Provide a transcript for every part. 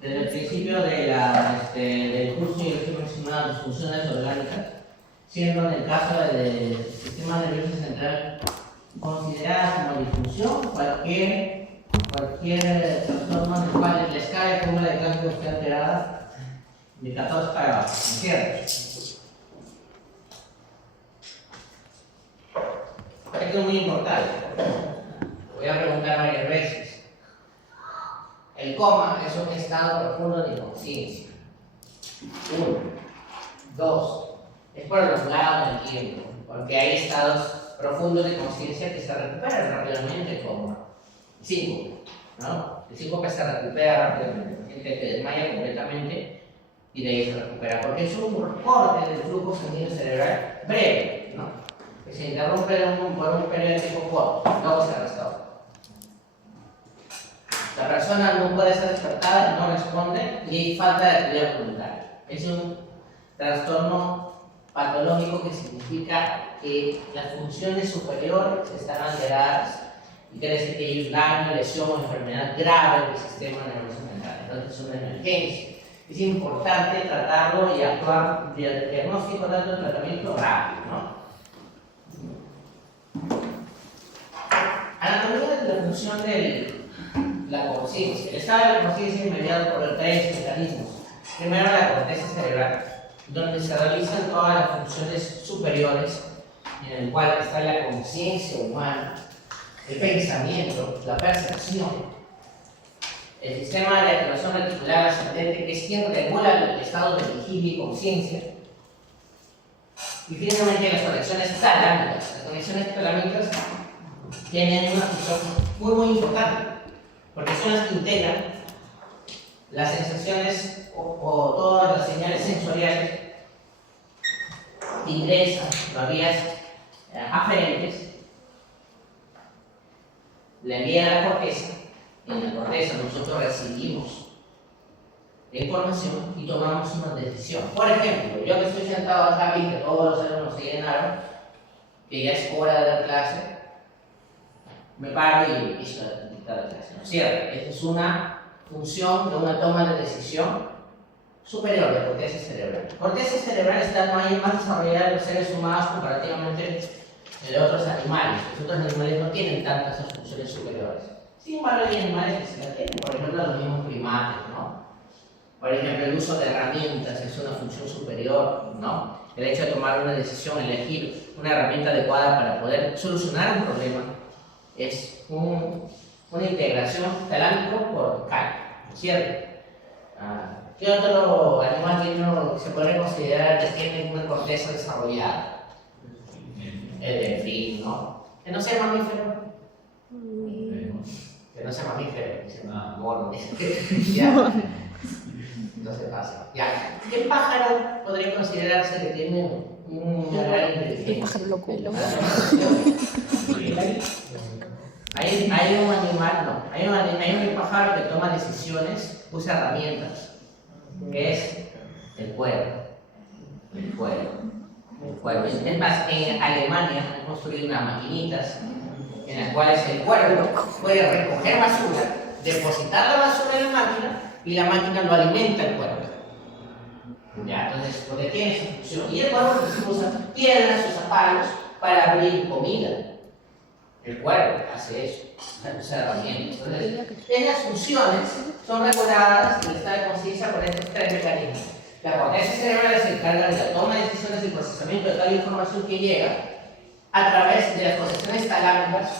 Desde el principio del curso yo les he mencionado las funciones orgánicas, siendo en el caso del sistema nervioso central considerada como disfunción cualquier trastorno en el cual la escala de fórmula de cálculo esté alterada de 14 para abajo, ¿no es cierto? Esto es muy importante. Voy a preguntar varias veces. El coma es un estado profundo de inconsciencia. 1. 2. Es prolongado en el tiempo, porque hay estados profundos de conciencia que se recuperan rápidamente, como 5. ¿No? El 5 se recupera rápidamente. La gente que desmaya completamente y de ahí se recupera, porque es un corte del flujo sanguíneo cerebral breve, ¿no? Que se interrumpe por un periodo de tiempo corto, luego se restaura. La persona no puede ser despertada, no responde y hay falta de actividad voluntaria. Es un trastorno patológico que significa que las funciones superiores están alteradas y quiere decir que hay un daño, lesión o enfermedad grave del sistema nervioso central. Entonces es una emergencia. Es importante tratarlo y actuar de diagnóstico, dando el tratamiento rápido, ¿no? Anatomía de la función de la conciencia. El estado de la conciencia es mediado por 3 mecanismos. Primero, la corteza cerebral, donde se realizan todas las funciones superiores, en el cual está la conciencia humana, el pensamiento, la percepción, el sistema de activación reticular ascendente, que es quien regula el estado de vigilia y conciencia, y finalmente las conexiones talámicas. Las conexiones talámicas tienen una función muy importante, porque son las que integran las sensaciones o todas las señales sensoriales que ingresan por vías aferentes, le envían a la corteza, y en la corteza nosotros recibimos la información y tomamos una decisión. Por ejemplo, yo que estoy sentado acá y que todos los alumnos se llenaron, que ya es hora de dar clase, me paro y empiezo a dictar la clase, ¿no es cierto? Esa es una función de una toma de decisión superior de corteza cerebral. Corteza cerebral está más desarrollada en los seres humanos comparativamente de otros animales. Los otros animales no tienen tantas esas funciones superiores. Sin embargo, hay animales que se la tienen, por ejemplo, los mismos primates, ¿no? Por ejemplo, el uso de herramientas es una función superior, ¿no? El hecho de tomar una decisión, elegir una herramienta adecuada para poder solucionar un problema es una integración talámico-cortical, ¿no es cierto? ¿Qué otro animal se puede considerar que tiene una corteza desarrollada? El delfín, ¿no? Que no sea mamífero. Que no sea mamífero, que sea mono. Ya. No se pasa. Ya. ¿Qué pájaro podría considerarse que tiene una gran inteligencia? El pájaro loco. Hay un animal, no. Hay un pájaro que toma decisiones, usa herramientas, que es el cuervo. El cuervo. Es más, en Alemania han construido unas maquinitas en las cuales el cuervo puede recoger basura, depositar la basura en la máquina y la máquina lo alimenta el cuervo. Ya, entonces, porque tiene esa función. Y el cuervo usa piedras, usa palos para abrir comida. El cuervo hace eso, usa herramientas. Entonces, esas funciones son reguladas en el estado de conciencia por estos 3 mecanismos. La corteza cerebral se encarga de la toma de decisiones y procesamiento de toda la información que llega a través de las conexiones talámicas,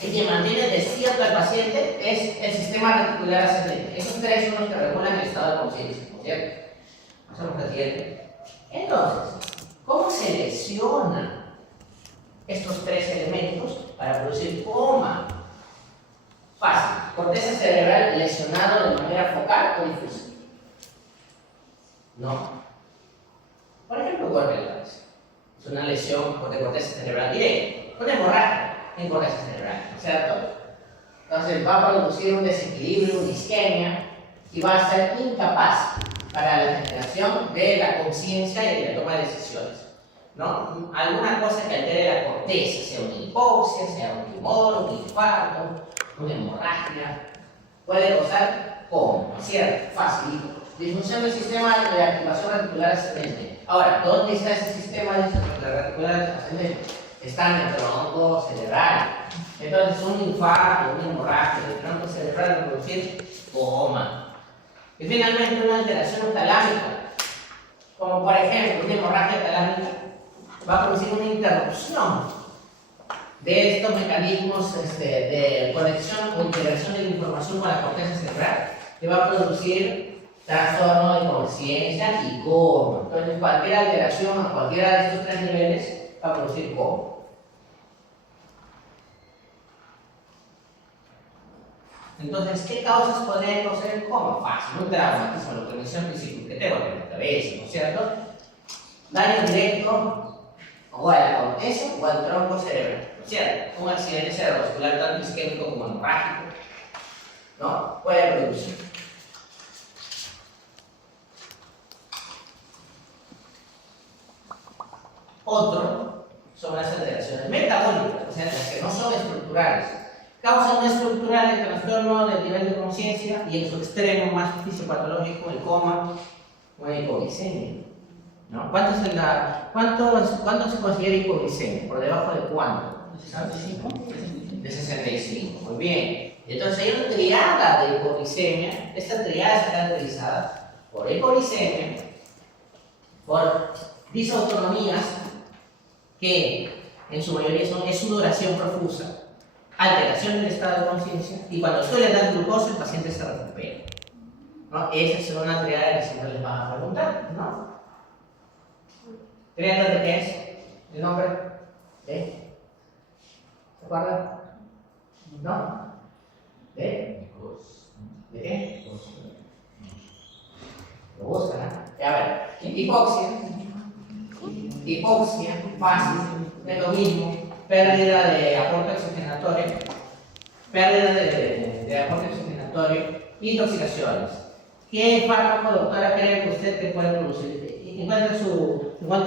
y quien mantiene despierto al paciente es el sistema reticular ascendente. Esos 3 son los que regulan el estado de conciencia, ¿no es cierto? Pasamos al siguiente. Entonces, ¿cómo se lesionan estos 3 elementos para producir coma? Fácil. Corteza cerebral lesionado de manera focal o difusa. No. Por ejemplo, golpe de la cabeza. Es una lesión de corteza cerebral directa. Una hemorragia en corteza cerebral, ¿no es cierto? Entonces va a producir un desequilibrio, una isquemia, y va a ser incapaz para la generación de la conciencia y de la toma de decisiones, ¿no? Alguna cosa que altere la corteza, sea una hipoxia, sea un tumor, un infarto, una hemorragia, puede causar ¿Cómo? ¿Cierto? Facilito. Disfunción del sistema de activación reticular ascendente. Ahora, ¿dónde está ese sistema de reticular ascendente? Está en el tronco cerebral. Entonces, un infarto, una hemorragia del tronco cerebral va a producir coma. Y finalmente, una alteración talámica, como por ejemplo una hemorragia talámica, va a producir una interrupción de estos mecanismos de conexión o integración de la información con la corteza cerebral, que va a producir trastorno de conciencia y coma. Entonces, cualquier alteración a cualquiera de estos tres niveles va a producir coma. Entonces, ¿qué causas podrían causar el coma? Fácil, un traumatismo, lo que mencioné al principio, que tengo en la cabeza, ¿no es cierto? Daño directo o a la corteza o al tronco cerebral, ¿no es cierto? Un accidente cerebrovascular tanto isquémico como hemorrágico, ¿no? Puede producir. Otro son las alteraciones metabólicas, o sea, las que no son estructurales. Causa no estructural el trastorno del nivel de conciencia y en su extremo más fisiopatológico, el coma o la hipoglicemia. ¿No? ¿Cuánto se considera hipoglicemia? ¿Por debajo de cuánto? De 65. Muy bien. Entonces hay una triada de hipoglicemia. Esta triada está caracterizada por hipoglicemia, por disautonomías, que en su mayoría es sudoración profusa, alteración del estado de conciencia, y cuando usted le da glucosa el paciente se recupera, ¿no? Esa es una triada que siempre les van a preguntar, ¿no? ¿Triada de qué es? ¿El nombre? ¿De? ¿Se acuerdan? ¿No? ¿De? ¿De qué? Lo buscan, ¿no? A ver, hipoxia, fácil, es lo mismo, pérdida de aporte oxigenatorio, intoxicaciones. ¿Qué fármaco, doctora, cree que usted que puede producir? Encuentra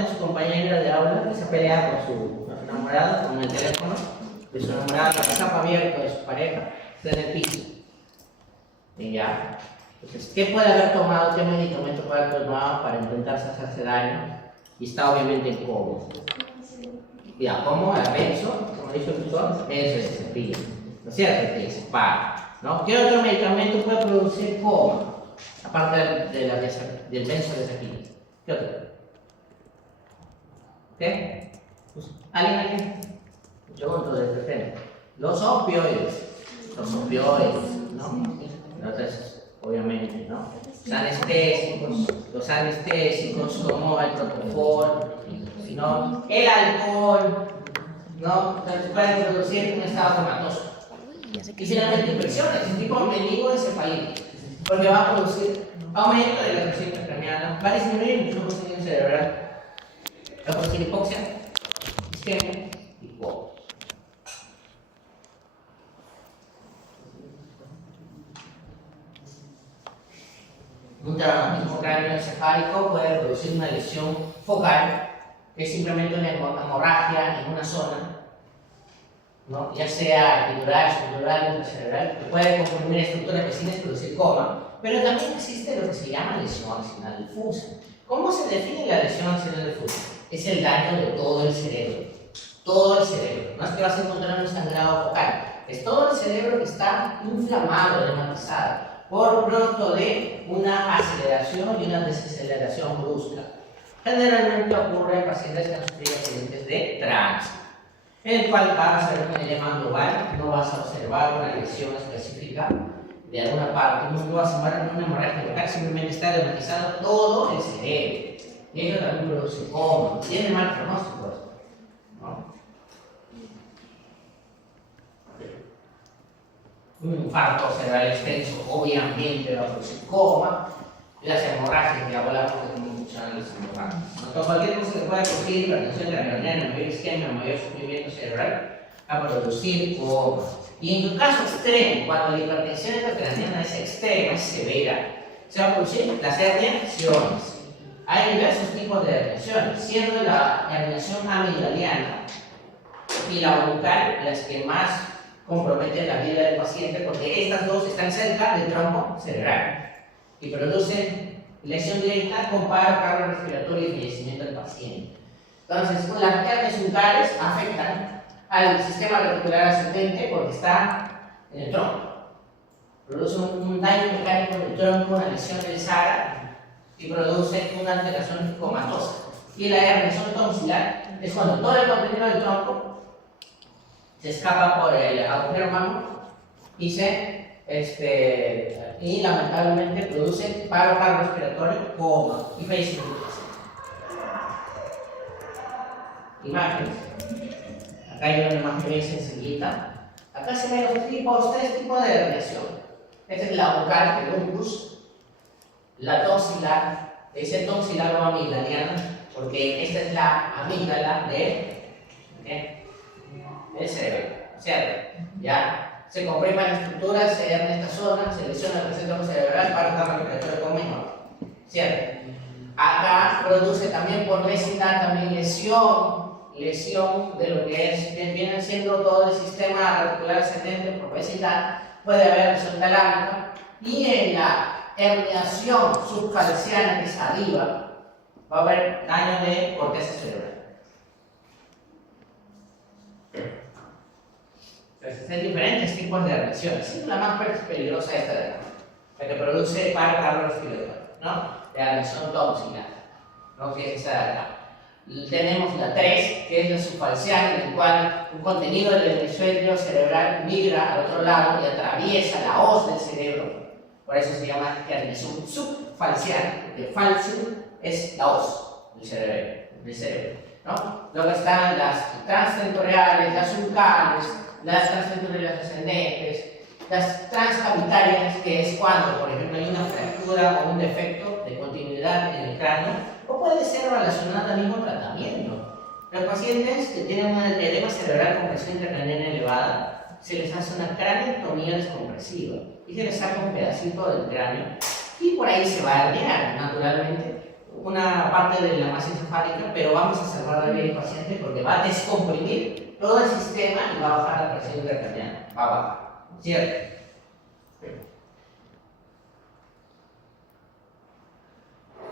su compañera de aula que se pelea con su enamorada con el teléfono de su enamorada, la capa abierta de su pareja, está en el piso. Y ya. Entonces, ¿qué puede haber tomado? ¿Qué medicamento puede haber tomado para intentar hacerse daño? Y está obviamente en coma. Ya, ¿cómo? La benzo, como dijo el doctor, eso es cepillo. ¿No es cierto? Que se para, ¿no? ¿Qué otro medicamento puede producir coma? Aparte del benzodiazepina. ¿Qué otro? ¿Qué? Pues, ¿alguien? Pregunto de repente. Los opioides, ¿no? Entonces, obviamente, ¿no? Los anestésicos como el propofol, ¿no? El alcohol, ¿no? Entonces pueden producir un estado comatoso. Y finalmente infecciones, un tipo meningoencefalitis, porque va a producir aumento de la presión intracraneal, va a disminuir el flujo sanguíneo cerebral, va a producir hipoxia, isquemia y coma. Un traumatismo cráneoencefálico puede producir una lesión focal, que es simplemente una hemorragia en una zona, ¿no? Ya sea epidural, subdural, intracerebral, que puede comprimir estructuras vecinas y producir coma. Pero también existe lo que se llama lesión axonal difusa. ¿Cómo se define la lesión axonal difusa? Es el daño de todo el cerebro. Todo el cerebro. No es que vas a encontrar un sangrado focal. Es todo el cerebro que está inflamado, reumatizado, por producto de una aceleración y una desaceleración brusca. Generalmente ocurre en pacientes que han sufrido accidentes de tránsito, en el cual vas a ver un edema global, no vas a observar una lesión específica de alguna parte, no vas a ver una hemorragia local, simplemente está reumatizado todo el cerebro. Y ello también produce coma, tiene mal pronóstico, ¿no? Un infarto cerebral extenso obviamente va a producir coma. Las hemorragias, ya hablamos de cómo funcionan las hemorragias. Entonces, cualquier cosa que pueda producir hipertensión de la neurona, mayor isquemia, mayor sufrimiento cerebral, va a producir coma. Y en un caso extremo, cuando la hipertensión intracraneana es extrema, es severa, se va a producir las herniaciones. Hay diversos tipos de herniaciones, siendo la herniación amigdaliana y la bucal las que más comprometen la vida del paciente porque estas dos están cerca del tronco cerebral y producen lesión directa con paro cardiorrespiratorio y fallecimiento del paciente. Entonces, las hernias uncales afectan al sistema reticular ascendente porque está en el tronco. Produce un daño mecánico del tronco, una lesión del SARA y produce una alteración comatosa. Y la hernia tonsilar es cuando todo el contenido del tronco se escapa por el agujero magno y y lamentablemente produce paro cardiorrespiratorio, coma y fallecimiento del paciente. Imágenes. Acá hay una imagen bien sencillita. Acá se ven los tres tipos de herniación. Esta es la bucal, el uncus, la tonsilar, dice tonsilar o amigdaliana, porque esta es la amígdala del cerebro, ¿cierto? Ya se compriman estructuras, se hernia esta zona, se lesiona el centro cerebral para estar respiratorio como mejor, ¿cierto? Acá produce también por obesidad, también lesión de lo que es, viene siendo todo el sistema reticular ascendente por obesidad, puede haber lesión talámica, y en la herniación subfalciana, que es arriba, va a haber daño de corteza cerebral. Entonces, hay diferentes tipos de herniaciones. La más peligrosa es esta de acá, la que produce paro cardiorrespiratorio, ¿no? La herniación tonsilar, ¿no? Que es esa de acá. Tenemos la 3, que es la subfalciana, en la cual un contenido del hemisferio cerebral migra al otro lado y atraviesa la hoz del cerebro. Por eso se llama herniación subfalciana, porque falcium es la hoz del cerebro, ¿no? Luego están las transtentoriales, las uncales, las transtentoriales ascendentes, las transcavitarias, que es cuando, por ejemplo, hay una fractura o un defecto de continuidad en el cráneo, o puede ser relacionada al mismo tratamiento. Los pacientes que tienen un edema cerebral con presión intracraniana elevada, se les hace una craneotomía descompresiva y se les saca un pedacito del cráneo y por ahí se va a herniar, naturalmente, una parte de la masa encefálica, pero vamos a salvar la vida del paciente porque va a descomprimir todo el sistema y va a bajar la presión intracraniana, va a bajar, ¿cierto?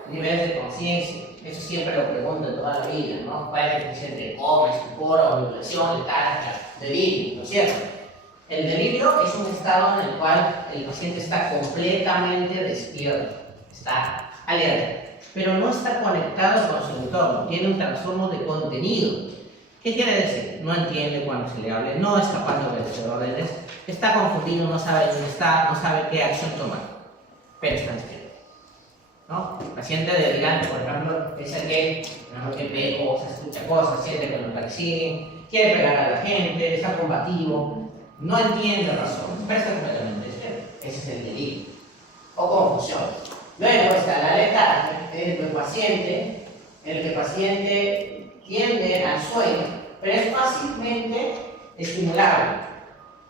Niveles de conciencia, eso siempre lo pregunto toda la vida, ¿no? ¿Cuál es la diferencia entre coma, estupor, ovulación, letargia, delirio, ¿no es cierto? El delirio es un estado en el cual el paciente está completamente despierto, está alerta, pero no está conectado con su entorno, tiene un trastorno de contenido. ¿Qué quiere decir? No entiende cuando se le hable, no es capaz de obedecer órdenes, está confundido, no sabe dónde está, no sabe qué acción tomar, pero está despierto, ¿no? El paciente delirante, por ejemplo, es aquel que ve cosas, escucha cosas, siente que lo persiguen, quiere pegar a la gente, está combativo, no entiende razón, pero está completamente despierto. Ese es el delirio o confusión. Luego está la letargia, en el que el paciente tiende al sueño, pero es fácilmente estimulable.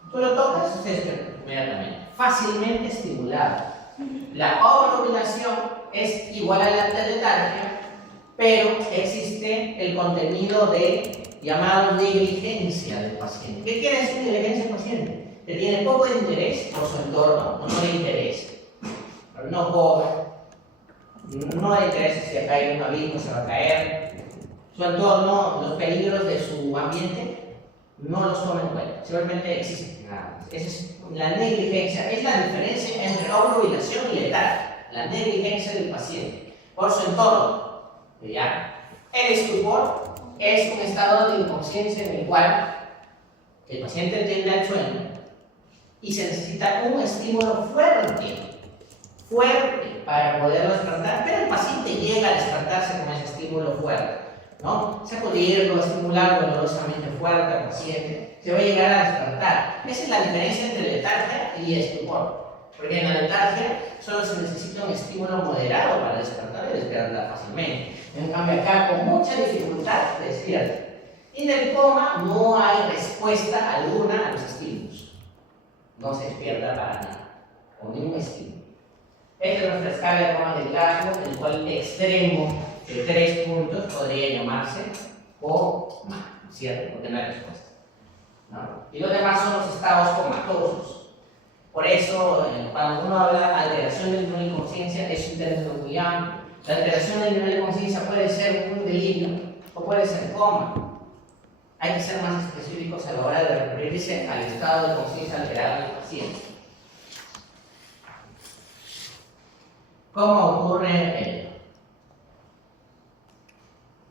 Tú lo tocas y se despierta inmediatamente, fácilmente estimulable. La obnubilación es igual a la letargia, pero existe el contenido de llamado negligencia del paciente. ¿Qué quiere decir negligencia del paciente? Que tiene poco interés por su entorno, no le interesa, no come, no le interesa si acá hay un abismo, se va a caer, su entorno, los peligros de su ambiente, no los toma en cuenta, simplemente existen nada más. Esa es la negligencia, es la diferencia entre obnubilación y letargia, la negligencia del paciente por su entorno. ¿Ya? El estupor es un estado de inconsciencia en el cual el paciente tiende al sueño y se necesita un estímulo fuerte para poder despertar, pero el paciente llega a despertarse con ese estímulo fuerte, ¿no? Sacudirlo, estimularlo dolorosamente fuerte al paciente, se va a llegar a despertar. Esa es la diferencia entre letargia y estupor, porque en la letargia solo se necesita un estímulo moderado para despertar y despertar fácilmente. En cambio acá, con mucha dificultad, despierta. Y en el coma no hay respuesta alguna a los estímulos. No se despierta para nada, con ningún estímulo. Esta es nuestra escala de coma de Glasgow, el cual el extremo de 3 puntos podría llamarse coma, ¿cierto? Porque no hay respuesta. ¿no? Y los demás son los estados comatosos. Por eso, cuando uno habla de alteración del nivel de conciencia, es un término muy amplio. La alteración del nivel de conciencia puede ser un delirio o puede ser coma. Hay que ser más específicos a la hora de referirse al estado de conciencia alterado del paciente. ¿Cómo ocurre el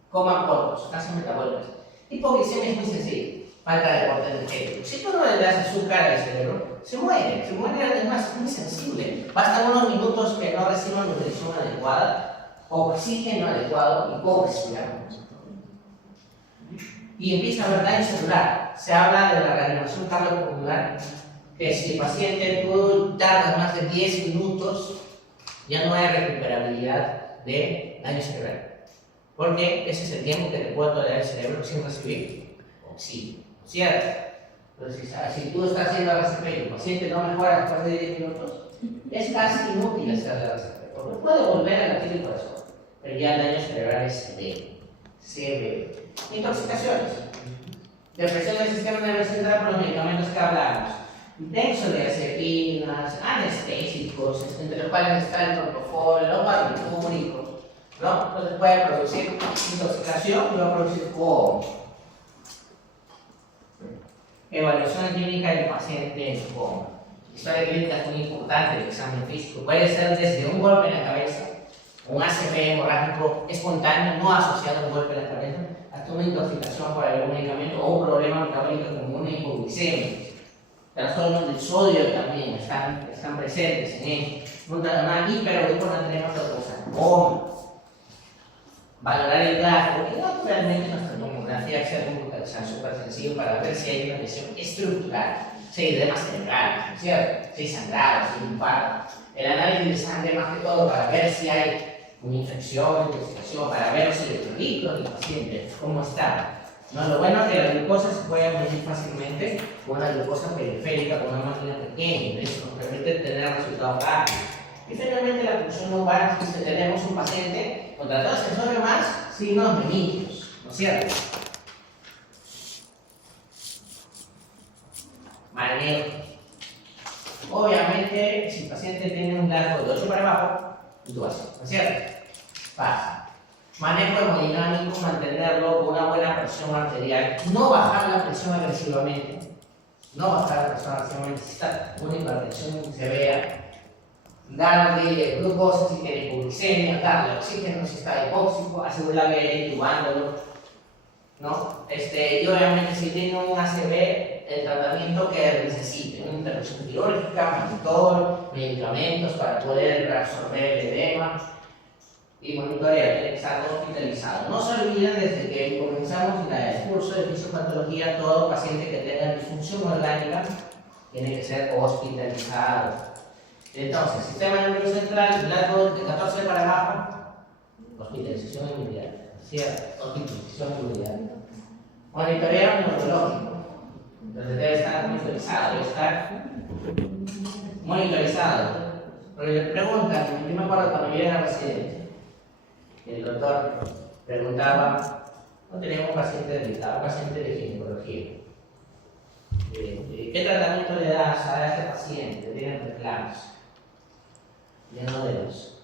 coma por sustancias metabólicas? Hipoglicemia es muy sencillo, falta de aporte energético. Si tú no le das azúcar al cerebro, se muere, es muy sensible. Bastan unos minutos que no reciban nutrición adecuada, oxígeno adecuado, hipoxia, y empieza a haber daño celular. Se habla de la reanimación cardiopulmonar, que si el paciente tú tardas más de 10 minutos, ya no hay recuperabilidad de daño cerebral. Porque ese es el tiempo que te puede tolerar el cerebro sin recibir oxígeno, ¿cierto? Entonces, si tú estás haciendo RCP y tu paciente no mejora después de 10 minutos, es casi inútil hacer la RCP, porque puede volver a latir el corazón, pero ya el daño cerebral es severo. Intoxicaciones. Depresión del sistema nervioso central por los medicamentos que hablamos. Benzodiazepinas, anestésicos, entre los cuales está el propofol, los barbitúricos, ¿no? Entonces puede producir intoxicación y va a producir coma. Evaluación clínica del paciente en coma. Historia clínica es muy importante, el examen físico. Puede ser desde un golpe en la cabeza, un ACV hemorrágico espontáneo no asociado a un golpe en la cabeza, hasta una intoxicación por algún medicamento o un problema metabólico como una hipoglicemia. Trastornos del sodio también están presentes en esto. Una hipergluconatremia cosa. Valorar el gas, porque naturalmente nuestra tomografía es súper sencillo para ver si hay una lesión estructural, si hay edema cerebral, ¿cierto? Si hay sangrado, si hay infarto. El análisis de sangre más que todo para ver si hay una infección, intoxicación, para ver los electrolitos del paciente, cómo está. No, lo bueno es que la glucosa se puede medir fácilmente con una glucosa periférica, con una máquina pequeña, eso nos permite tener resultados rápidos. Y finalmente la función lumbar, si tenemos un paciente con tratado sensorio más signos meningios, ¿no es cierto? Manejo. Obviamente, si el paciente tiene un largo de 8 para abajo, intubación, ¿no es cierto? Fácil. Manejo hemodinámico, mantenerlo con una buena presión arterial, no bajar la presión agresivamente, si está una hipertensión severa, darle glucosa si tiene hipoglicemia, darle oxígeno si está hipóxico, asegurar que esté intubándolo, ¿no? Y obviamente si tiene un ACV, el tratamiento que necesite, una intervención quirúrgica, monitor, medicamentos para poder reabsorber el edema y monitorear, tiene que estar hospitalizado. No se olviden desde que comenzamos el curso de fisiopatología, todo paciente que tenga disfunción orgánica tiene que ser hospitalizado. Entonces, sistema nervioso central, largo de 14 para abajo, hospitalización inmediata, ¿cierto? Hospitalización inmediata. Monitoreo neurológico, entonces debe estar monitorizado. Porque le preguntan, yo me acuerdo cuando yo era residente, el doctor preguntaba, no teníamos un paciente delicado, un paciente de ginecología. ¿Qué tratamiento le das a este paciente? Tiene reclamos. Lleno de los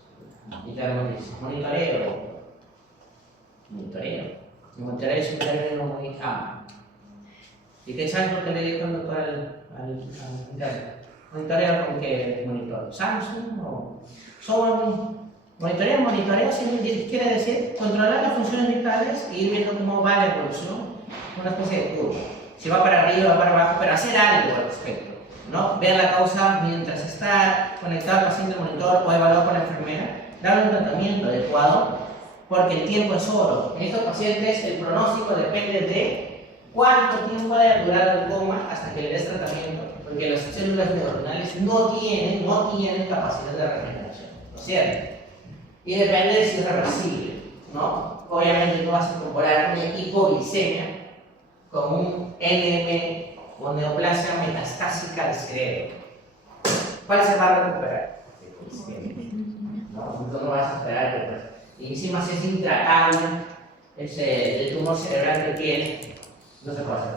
monitoreo. Monitoreo es un término muy amplio. ¿Y qué sabes lo que le dijo el doctor al interno? ¿Monitoreo con qué monitor? ¿Samsung o Sony? Monitoreo quiere decir controlar las funciones vitales e ir viendo cómo va la evolución, una especie de curva. Si va para arriba, va para abajo, pero hacer algo al respecto, ¿no? Ver la causa mientras está conectado el paciente al monitor o evaluado por la enfermera, darle un tratamiento adecuado, porque el tiempo es oro. En estos pacientes el pronóstico depende de cuánto tiempo debe durar el coma hasta que le des tratamiento, porque las células neuronales no tienen capacidad de regeneración, ¿no es cierto? Y depende de si es reversible, ¿no? Obviamente no vas a incorporar una hipoglicemia con un NM o neoplasia metastásica del cerebro. ¿Cuál se va a recuperar? No vas a esperar. Y encima si es intratable, el tumor cerebral que tiene, no se puede hacer.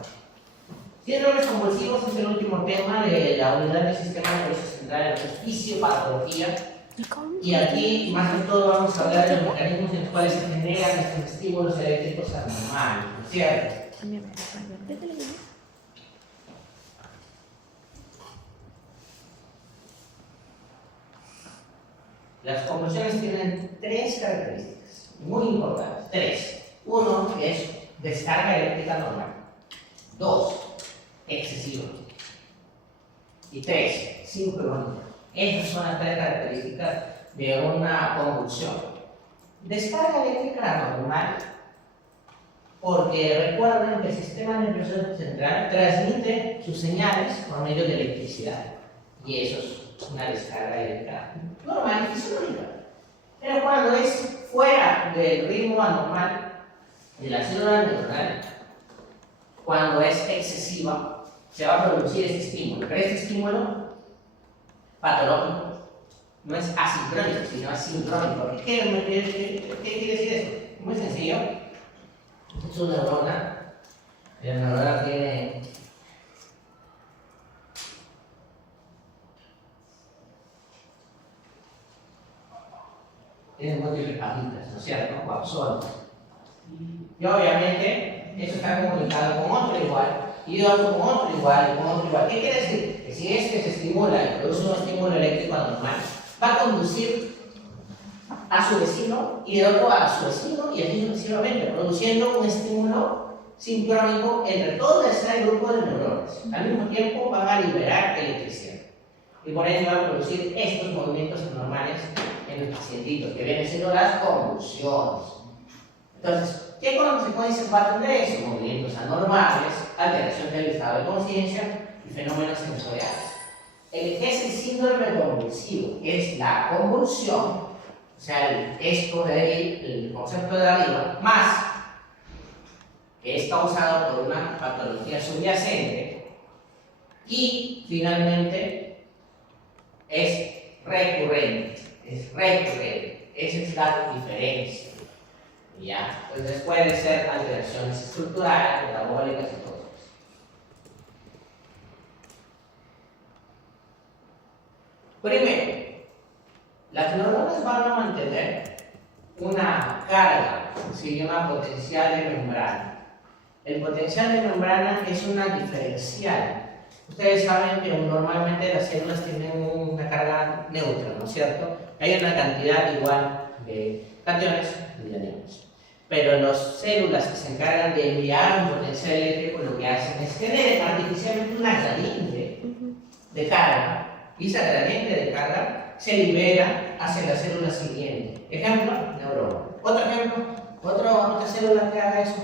Síndromes convulsivos es el último tema de la unidad del sistema nervioso central, la fisiopatología. Y aquí, más que todo, vamos a hablar de los mecanismos en los cuales se generan estos estímulos eléctricos anormales, ¿no es cierto? Las convulsiones tienen tres características muy importantes. Tres. Uno es descarga eléctrica normal. Dos, excesiva. Y tres, sincrónica. Esas son las tres características de una convulsión. Descarga eléctrica normal, porque recuerden que el sistema nervioso central transmite sus señales por medio de electricidad. Y eso es una descarga eléctrica normal y fisiológica. Pero cuando es fuera del ritmo anormal de la célula neuronal, cuando es excesiva, se va a producir este estímulo. Pero este estímulo patológico no es asincrónico, sino es sincrónico. ¿Qué quiere decir eso? Muy sencillo. Es una neurona. La neurona tiene múltiples pajitas, ¿no es cierto? O axones. Y obviamente, eso está comunicado con otro igual, y otro con otro igual, con otro igual. ¿Qué quiere decir? Que si este se estimula y produce un estímulo eléctrico anormal, va a conducir a su vecino y el otro a su vecino y así sucesivamente, produciendo un estímulo sincrónico entre todo ese grupo de neuronas. Al mismo tiempo van a liberar electricidad y por ello van a producir estos movimientos anormales en los pacientitos, que vienen siendo las convulsiones. Entonces, ¿qué consecuencias va a tener eso? Movimientos anormales, alteración del estado de conciencia y fenómenos sensoriales. Es el síndrome convulsivo, que es la convulsión, o sea, esto de ahí, el concepto de arriba, más que es causado por una patología subyacente y finalmente es recurrente. Esa es la diferencia. ¿Ya? Entonces pueden ser alteraciones estructurales, metabólicas y todo eso. Primero, las neuronas van a mantener una carga, se llama potencial de membrana. El potencial de membrana es una diferencial. Ustedes saben que normalmente las células tienen una carga neutra, ¿no es cierto? Hay una cantidad igual de cationes y de anions. Pero las células que se encargan de enviar un potencial eléctrico lo que hacen es generar artificialmente una gradiente de carga. Y esa gradiente de carga se libera hacia la célula siguiente. Ejemplo, neurona. Otro ejemplo, otra célula que haga eso.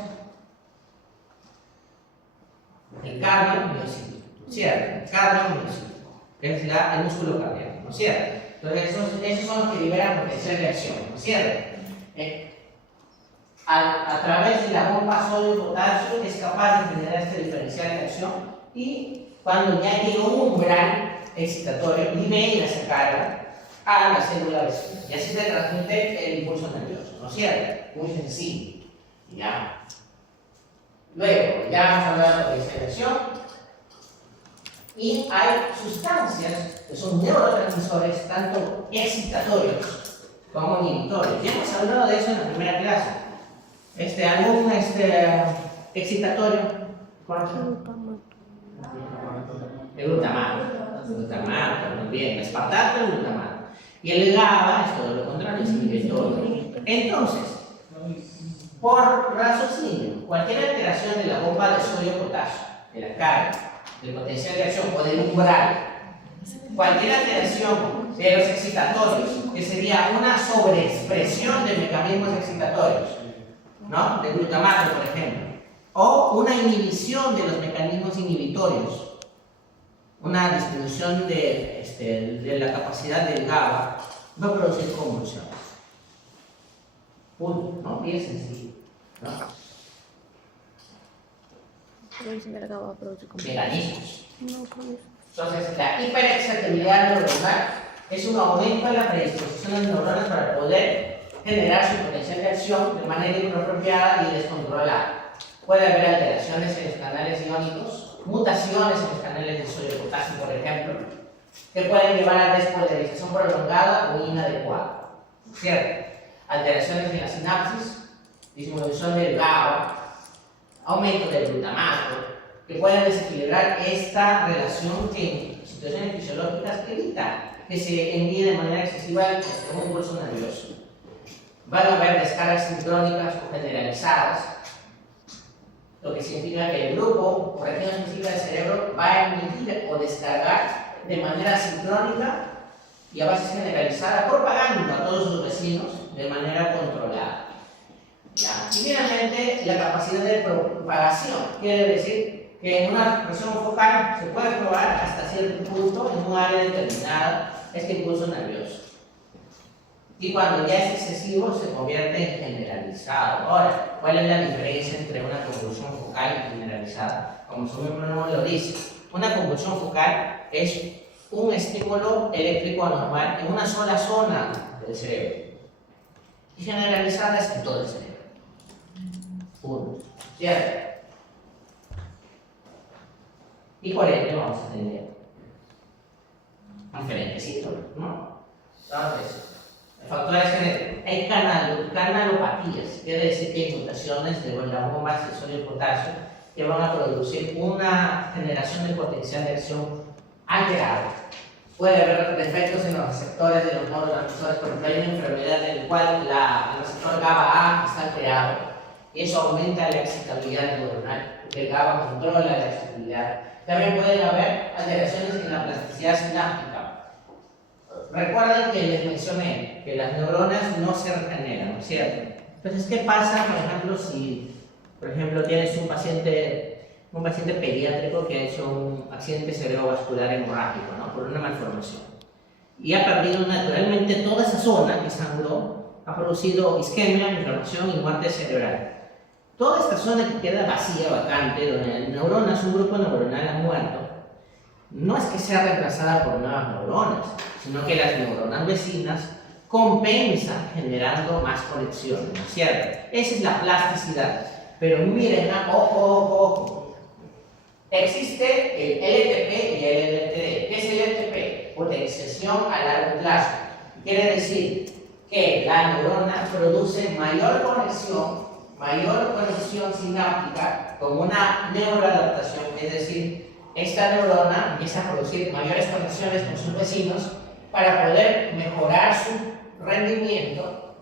El cardiomiocito, ¿cierto? El cardiomiocito, que es el músculo cardíaco, ¿no es cierto? Entonces, esos son los que liberan potencial de acción, ¿no es cierto? A través de la bomba sodio-potasio es capaz de generar este diferencial de acción y cuando ya llega un umbral excitatorio, libera esa carga a la célula vecina y así se transmite el impulso nervioso, ¿no es cierto? Muy sencillo. ¿Ya? Luego, ya vamos a hablar de la potencial de acción y hay sustancias que son neurotransmisores tanto excitatorios como inhibitorios. Ya hemos hablado de eso en la primera clase. Algún excitatorio, ¿cuál es? El glutamato. El glutamato, muy bien. El espartato, el glutamato. Y el GABA es todo lo contrario, es inhibitorio. Entonces, por raciocinio, cualquier alteración de la bomba de sodio-potasio, de la carga, del potencial de acción o del umbral, cualquier alteración de los excitatorios, que sería una sobreexpresión de mecanismos excitatorios, ¿no? De glutamato, por ejemplo, o una inhibición de los mecanismos inhibitorios, una disminución de la capacidad del GABA, va a producir convulsiones. Punto, ¿no? Bien sencillo, ¿no? Mecanismos. Entonces, la hiperexcitabilidad neuronal es un aumento en la predisposición de las neuronas para poder generar su potencial de acción de manera inapropiada y descontrolada. Puede haber alteraciones en los canales iónicos mutaciones en los canales de sodio y potasio, por ejemplo, que pueden llevar a despolarización prolongada o inadecuada, ¿cierto? Alteraciones en la sinapsis, disminución del GABA, aumento del glutamato, que pueden desequilibrar esta relación que en situaciones fisiológicas evita que se envíe de manera excesiva un impulso nervioso. Van a haber descargas sincrónicas o generalizadas, lo que significa que el grupo o región específica del cerebro va a emitir o descargar de manera sincrónica y a base generalizada, propagando a todos sus vecinos de manera controlada. ¿Ya? Y finalmente, la capacidad de propagación quiere decir que en una región focal se puede probar hasta cierto punto en un área determinada este impulso nervioso. Y cuando ya es excesivo se convierte en generalizado. Ahora, ¿cuál es la diferencia entre una convulsión focal y generalizada? Como su mismo nombre lo dice, una convulsión focal es un estímulo eléctrico anormal en una sola zona del cerebro. Y generalizada es en todo el cerebro. Punto. ¿Cierto? Y por ello vamos a tener diferentes síntomas, ¿no? Entonces, factores genéticos. Hay canalopatías, quiere decir que hay mutaciones de las bombas de sodio y potasio que van a producir una generación de potencial de acción alterado. Puede haber defectos en los receptores de los neurotransmisores, por ejemplo, hay una enfermedad en la cual el receptor GABA-A está alterado y eso aumenta la excitabilidad neuronal, porque el GABA controla la excitabilidad. También pueden haber alteraciones en la plasticidad sináptica. Recuerden que les mencioné que las neuronas no se regeneran, ¿no es cierto? Entonces, ¿qué pasa, por ejemplo, si, tienes un paciente pediátrico que ha hecho un accidente cerebrovascular hemorrágico, ¿no? Por una malformación? Y ha perdido naturalmente toda esa zona que sangró, ha producido isquemia, inflamación y muerte cerebral. Toda esta zona que queda vacía, vacante, donde las neuronas, un grupo neuronal ha muerto, no es que sea reemplazada por nuevas neuronas, sino que las neuronas vecinas compensan generando más conexiones, ¿no es cierto? Esa es la plasticidad. Pero miren, ojo. Existe el LTP y el LTD. ¿Qué es el LTP? Potenciación a largo plazo. Quiere decir que la neurona produce mayor conexión sináptica con una neuroadaptación, es decir, esta neurona empieza a producir mayores conexiones con sus vecinos para poder mejorar su rendimiento,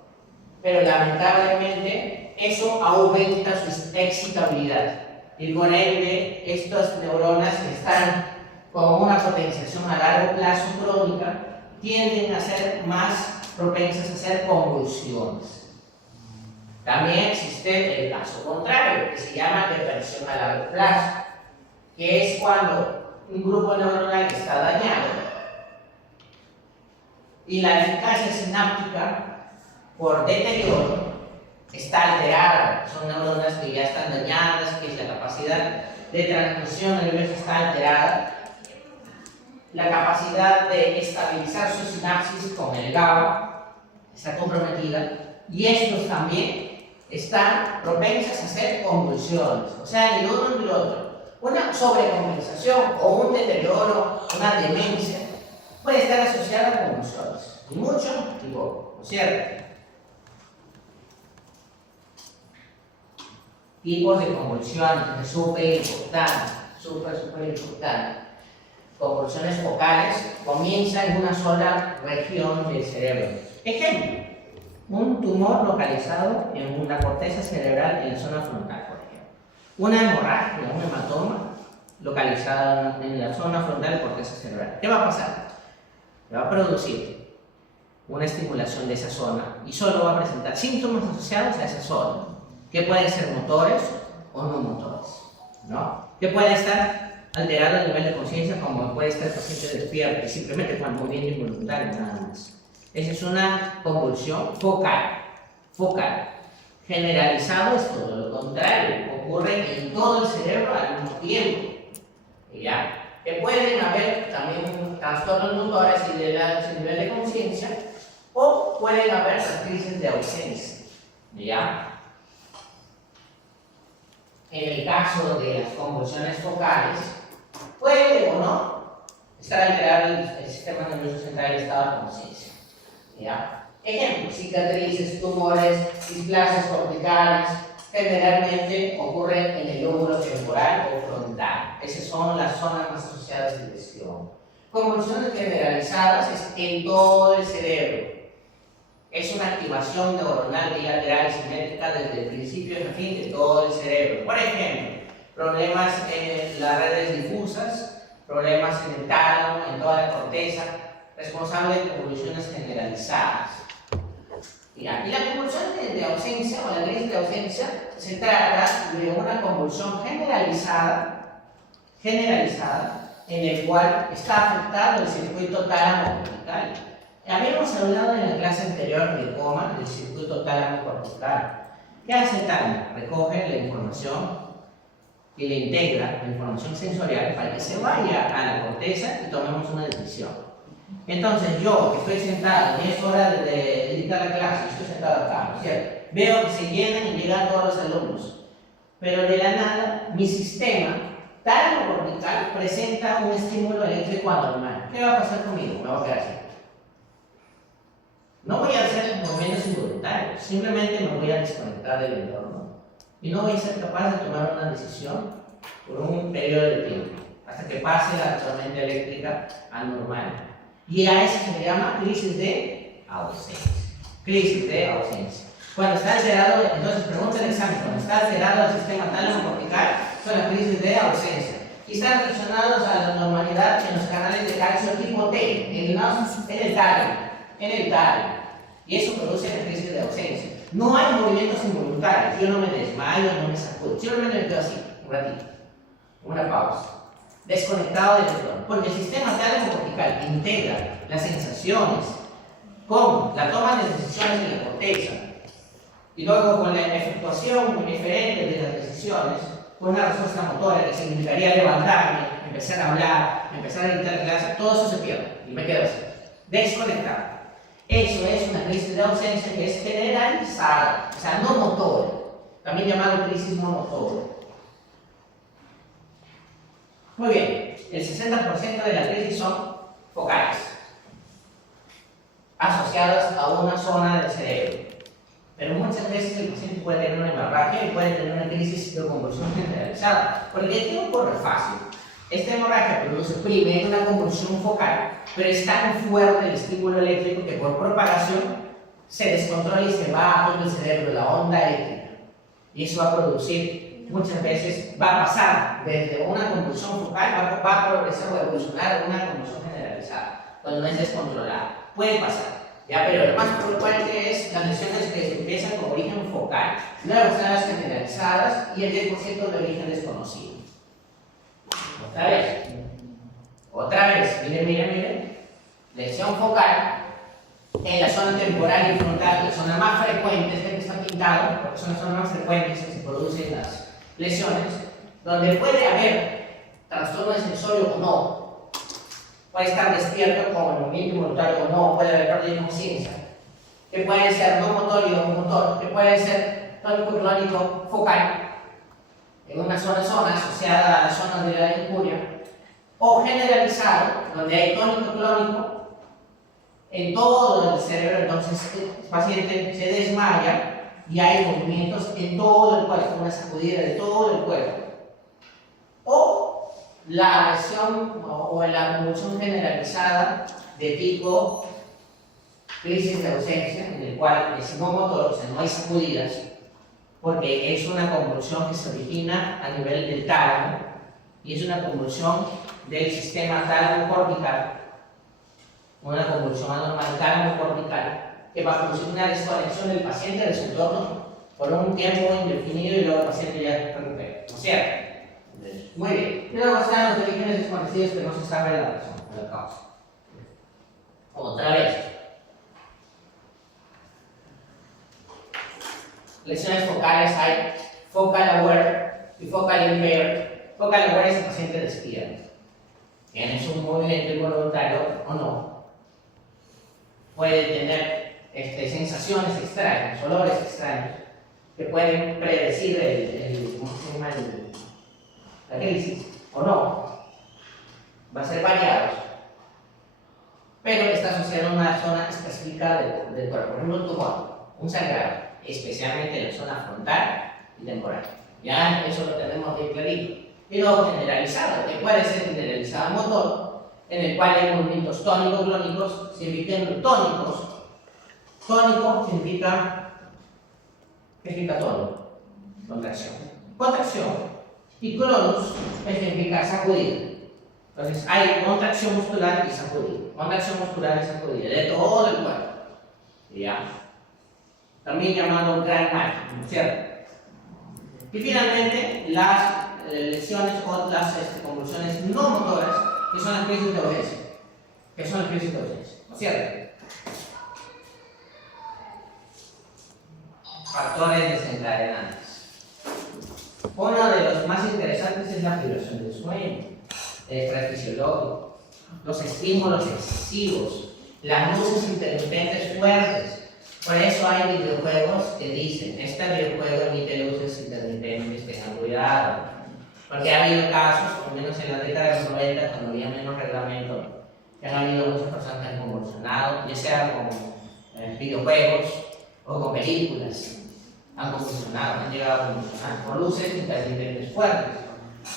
pero lamentablemente eso aumenta su excitabilidad y por ende estas neuronas que están con una potenciación a largo plazo crónica tienden a ser más propensas a hacer convulsiones. También existe el caso contrario, que se llama depresión a largo plazo, que es cuando un grupo neuronal está dañado y la eficacia sináptica por deterioro está alterada. Son neuronas que ya están dañadas, que la capacidad de transmisión nerviosa está alterada, la capacidad de estabilizar su sinapsis con el GABA está comprometida y estos también están propensas a hacer convulsiones, o sea, ni lo uno ni lo otro. Una sobrecompensación o un deterioro, una demencia, puede estar asociada a convulsiones, y mucho y poco, ¿no es cierto? Tipos de convulsiones, que es súper importante. Convulsiones focales comienzan en una sola región del cerebro. Ejemplo, un tumor localizado en una corteza cerebral en la zona frontal, por ejemplo. Una hemorragia, un hematoma localizado en la zona frontal de la corteza cerebral. ¿Qué va a pasar? Va a producir una estimulación de esa zona y solo va a presentar síntomas asociados a esa zona, que pueden ser motores o no motores, ¿no? Que puede estar alterado a nivel de conciencia, como puede estar el paciente despierto y simplemente con movimiento involuntario, nada más. Esa es una convulsión focal. Generalizado es todo lo contrario, ocurre en todo el cerebro al mismo tiempo. ¿Ya? Que pueden haber también trastornos motores y de nivel de conciencia, o pueden haber las crisis de ausencia. ¿Ya? en el caso de las convulsiones focales, puede o no estar alterado el sistema nervioso central y el estado de conciencia. ¿Ya? Ejemplo, cicatrices, tumores, displasias corticales, generalmente ocurren en el lóbulo temporal o frontal. Esas son las zonas más asociadas de lesión. Convulsiones generalizadas es en todo el cerebro. Es una activación neuronal bilateral y simétrica desde el principio hasta el fin de todo el cerebro. Por ejemplo, problemas en las redes difusas, problemas en el tálamo, en toda la corteza, responsable de convulsiones generalizadas. Y la convulsión de ausencia o la crisis de ausencia se trata de una convulsión generalizada en el cual está afectado el circuito tálamo-cortical. Habíamos hablado en la clase anterior del coma, del circuito tálamo-cortical. ¿Qué hace el tálamo? Recoge la información y le integra la información sensorial para que se vaya a la corteza y tomemos una decisión. Entonces yo, que estoy sentado y es hora de dictar la clase, estoy sentado acá, ¿cierto? Veo que se llenan y llegan todos los alumnos, pero de la nada mi sistema tálamo-cortical presenta un estímulo eléctrico anormal. ¿Qué va a pasar conmigo? Me voy a quedar así. No voy a hacer movimientos involuntarios, simplemente me voy a desconectar del entorno y no voy a ser capaz de tomar una decisión por un periodo de tiempo, hasta que pase la tormenta eléctrica anormal. Y a eso se le llama crisis de ausencia. Crisis de ausencia. Cuando está alterado, entonces pregunta el examen, cuando está alterado el sistema tálamo-cortical, son las crisis de ausencia. Y están relacionados a la normalidad en los canales de calcio tipo T, en el tálamo. Y eso produce la crisis de ausencia. No hay movimientos involuntarios, yo no me desmayo, no me sacudo, simplemente me quedo así, un ratito, una pausa. Desconectado del entorno, porque el sistema tálamo-cortical integra las sensaciones con la toma de decisiones en la corteza y luego con la efectuación diferente de las decisiones, con una respuesta motora que significaría levantarme, empezar a hablar, empezar a dictar clase, todo eso se pierde y me quedo así, desconectado. Eso es una crisis de ausencia que es generalizada, o sea, no motora, también llamado crisis no motora. Muy bien, el 60% de las crisis son focales, asociadas a una zona del cerebro. Pero muchas veces el paciente puede tener una hemorragia y puede tener una crisis de convulsión generalizada. Porque aquí ocurre fácil. Esta hemorragia produce primero una convulsión focal, pero es tan fuerte el estímulo eléctrico que por propagación se descontrola y se va a todo el cerebro, la onda eléctrica. Y eso va a producir, muchas veces, va a pasar desde una convulsión focal, va a progresar o a evolucionar a una convulsión generalizada, cuando no es descontrolada. Puede pasar. ¿Ya? Pero lo más preocupante es las lesiones que empiezan con origen focal, luego están las generalizadas y el 10% de origen desconocido. Otra vez, miren, lesión focal en la zona temporal y frontal, la zona más frecuente, este que está pintado, porque son las zonas más frecuentes que se producen las lesiones, donde puede haber trastorno de sensorio o no. Puede estar despierto con movimiento involuntario o no, puede haber pérdida de conciencia, que puede ser no motorio o motor, que puede ser tónico clónico focal, en una zona asociada a la zona de la injuria, o generalizado, donde hay tónico clónico en todo el cerebro, entonces el paciente se desmaya y hay movimientos en todo el cuerpo, una sacudida de todo el cuerpo. O la lesión o la convulsión generalizada de tipo crisis de ausencia, en el cual es no motor, o sea, no hay sacudidas, porque es una convulsión que se origina a nivel del tálamo y es una convulsión del sistema tálamo-cortical, una convulsión anormal tálamo-cortical que va a producir una desconexión del paciente de su entorno por un tiempo indefinido y luego el paciente ya recupera. ¿No es cierto? Muy bien. Y luego están los orígenes desconocidos que no se sabe la razón, la causa. Otra vez. Lesiones focales hay focal aware y focal impaired. Focal aware es el paciente despierto. Tienes un movimiento involuntario o no. Puede tener sensaciones extrañas, olores extraños, que pueden predecir la crisis, o no. Va a ser variados, pero está asociado a una zona específica del cuerpo. Por ejemplo, un tumor, un sangrado, especialmente en la zona frontal y temporal. Ya eso lo tenemos bien clarito. Y luego generalizado, que puede ser generalizado motor, en el cual hay movimientos tónicos, clónicos, significan tónicos. Tónico significa, ¿qué significa tónico? Contracción. Contracción. Y clonus significa sacudir. Entonces hay contracción muscular y sacudir. Contracción muscular y sacudir de todo el cuerpo. ¿Ya? También llamado gran margen, ¿cierto? Y finalmente, las lesiones o las convulsiones no motoras, que son las crisis de urgencia. Que son las crisis de urgencia, ¿no es cierto? Factores desencadenantes. Uno de los más interesantes es la privación del sueño, el estrés fisiológico, los estímulos excesivos, las luces intermitentes fuertes. Por eso hay videojuegos que dicen, este videojuego emite luces intermitentes, tengan cuidado. Porque ha habido casos, al menos en la década de los 90, cuando había menos reglamento, que han habido muchas personas que han convulsionado, ya sea con videojuegos o con películas. Han convulsionado, han llegado a convulsionar por luces intermitentes fuertes,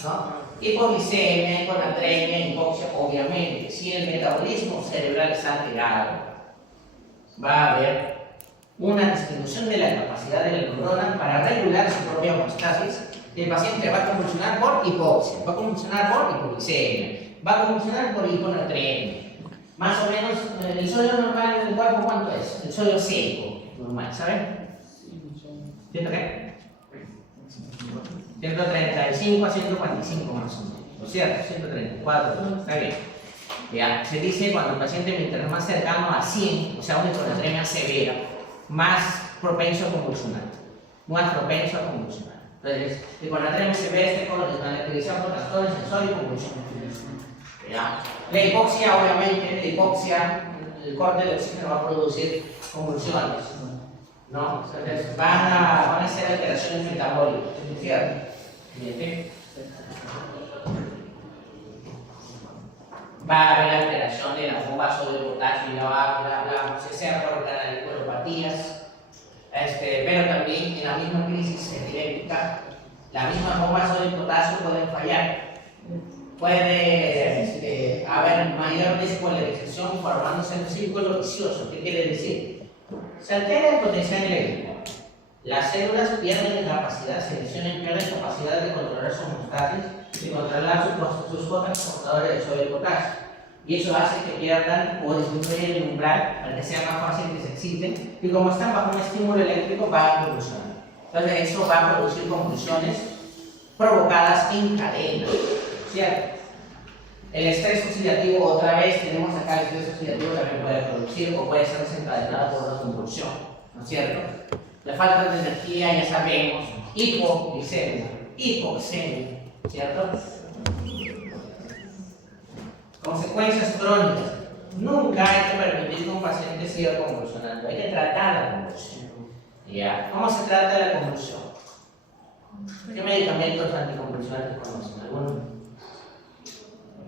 ¿no? Hipoglicemia, hiponatremia, hipoxia, obviamente. Si el metabolismo cerebral está alterado, va a haber una disminución de la capacidad de la neurona para regular su propia homeostasis. El paciente va a convulsionar por hipoxia, va a convulsionar por hipoglicemia, va a convulsionar por hiponatremia. Más o menos, el sodio normal en el cuerpo, ¿cuánto es? El sodio seco normal, ¿saben? ¿100 qué? 135 a 145 más o menos, ¿no es cierto? 134, está bien. Ya, se dice cuando el paciente mientras más cercano a 100, o sea, una hiponatremia severa, más propenso a convulsionar. Más propenso a convulsionar. Entonces, hiponatremia severa es con desmagnetización por trastorno sensorial y convulsión. Ya. La hipoxia, obviamente, la hipoxia, el corte del oxígeno va a producir convulsiones. ¿No? Entonces, van a ser alteraciones metabólicas, ¿es cierto? Bien. Va a haber alteración de la bomba sodio potasio y bla, se sea por canaliculopatías, pero también en la misma crisis epiléptica, la misma bomba sodio potasio puede fallar. Puede haber mayor despolarización formándose un círculo vicioso. ¿Qué quiere decir? Se altera el potencial eléctrico. Las células pierden capacidad, se lesionan, pierden capacidad de controlar su homeostasis, de controlar sus transportadores de sodio y potasio. Y eso hace que pierdan o disminuyan el umbral para que sea más fácil que se exciten. Y como están bajo un estímulo eléctrico, van a convulsionar. Entonces, eso va a producir convulsiones provocadas en cadena. ¿Cierto? El estrés oxidativo, otra vez, tenemos acá el estrés oxidativo también puede producir o puede ser desencadenado por una convulsión, ¿no es cierto? La falta de energía, ya sabemos, hipoglicemia, hipoxemia, ¿cierto? Consecuencias crónicas. Nunca hay que permitir que un paciente siga convulsionando, hay que tratar la convulsión. ¿Ya? ¿Cómo se trata la convulsión? ¿Qué medicamentos anticonvulsionantes conocen? ¿Alguno?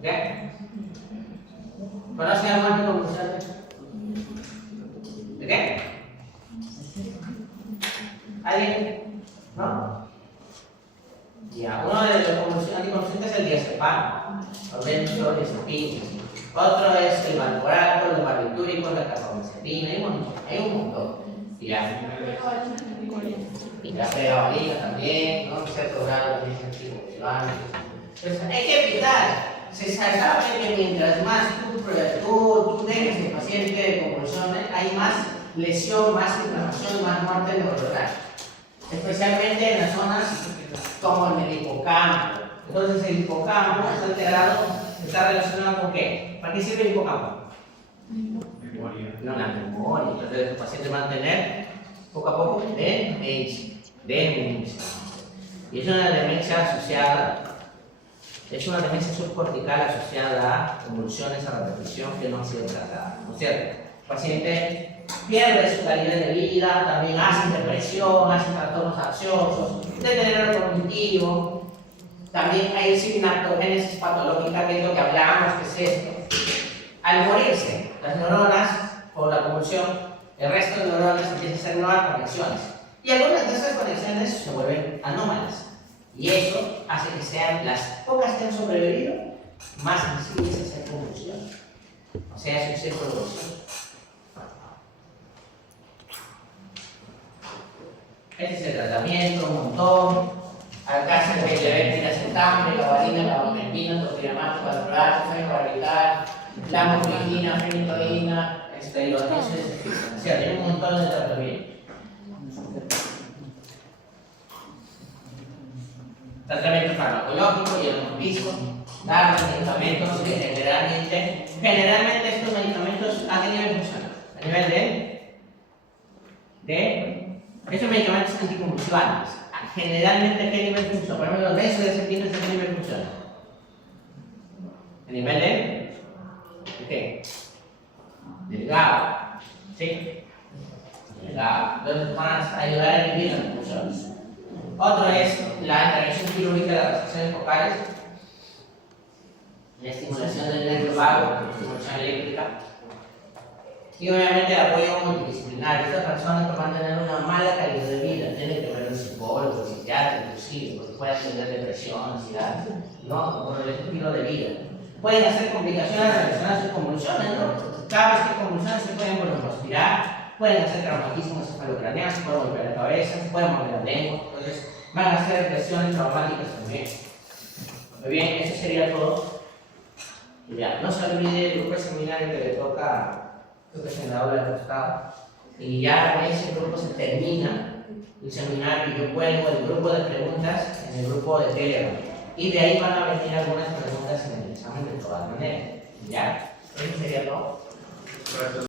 ¿Qué? ¿Conocen algo anticonvulsionante? ¿De qué? ¿Alguien? ¿No? Ya, uno de los anticonvulsivantes es el diazepam, los benzodiazepinas. Otro es el valproato, los barbitúricos, la carbamazepina, hay un montón. Ya. Y la pregabalina también, ¿no? Cierto grado de anticonvulsivantes. Entonces, hay que evitar. Se sabe que mientras más tú dejes el paciente de convulsiones, hay más lesión, más inflamación, más muerte neuronal. Especialmente en las zonas como en el hipocampo. Entonces el hipocampo está alterado, está relacionado con ¿qué? ¿Para qué sirve el hipocampo? No, la memoria. Entonces el paciente va a tener poco a poco demencia. Y es una demencia asociada. Es una demencia subcortical asociada a convulsiones a repetición que no han sido tratadas, ¿no es cierto? El paciente pierde su calidad de vida, también hace depresión, hace trastornos ansiosos, deterioro cognitivo. También hay sinaptogénesis patológica, que es lo que hablamos, que es esto. Al morirse las neuronas por la convulsión, el resto de neuronas empiezan a hacer nuevas conexiones. Y algunas de esas conexiones se vuelven anómalas. Y eso hace que sean las pocas que han sobrevivido más sensibles a hacer convulsión. O sea, es un círculo vicioso. Este es el tratamiento, un montón. Acá se ve eléctrica, acetambre, gabalina, gabapentina, topiramato, valproato, fenobarbital, la morfina, fenitoína, los índices de fixación. Tiene un montón de tratamientos. Tratamiento farmacológico y el motismo, dar medicamentos que generalmente estos medicamentos a qué nivel funcionan. A nivel de estos medicamentos anticonvulsivantes. Generalmente, ¿a qué nivel funciona? Por ejemplo, los benzodiazepinas, ¿a qué nivel funciona? ¿A nivel de qué? Del GABA. ¿Sí? Del GABA. Entonces van a ayudar a inhibir las convulsiones. Otro es la intervención quirúrgica de las restricciones focales, la estimulación del nervio vago, la estimulación eléctrica. Y obviamente el apoyo multidisciplinario. Estas personas que van a tener una mala calidad de vida tienen que ver un psicólogo, un psiquiatra, inclusive, porque pueden tener depresión, ansiedad, ¿no? Por el estilo de vida. Pueden hacer complicaciones relacionadas a sus convulsiones, ¿no? Cada vez que convulsiones se pueden respirar, pueden hacer traumatismos encefalocraneanos, se pueden golpear la cabeza, se pueden mover la lengua, entonces van a hacer lesiones traumáticas también. Muy bien, eso sería todo. Y ya, no se olvide el grupo de seminario que le toca. Creo que es en la aula del costado. Y ya con ese grupo se termina el seminario. Yo cuelgo el grupo de preguntas en el grupo de Telegram. Y de ahí van a venir algunas preguntas en el examen de todas maneras. ¿Ya? Eso sería todo.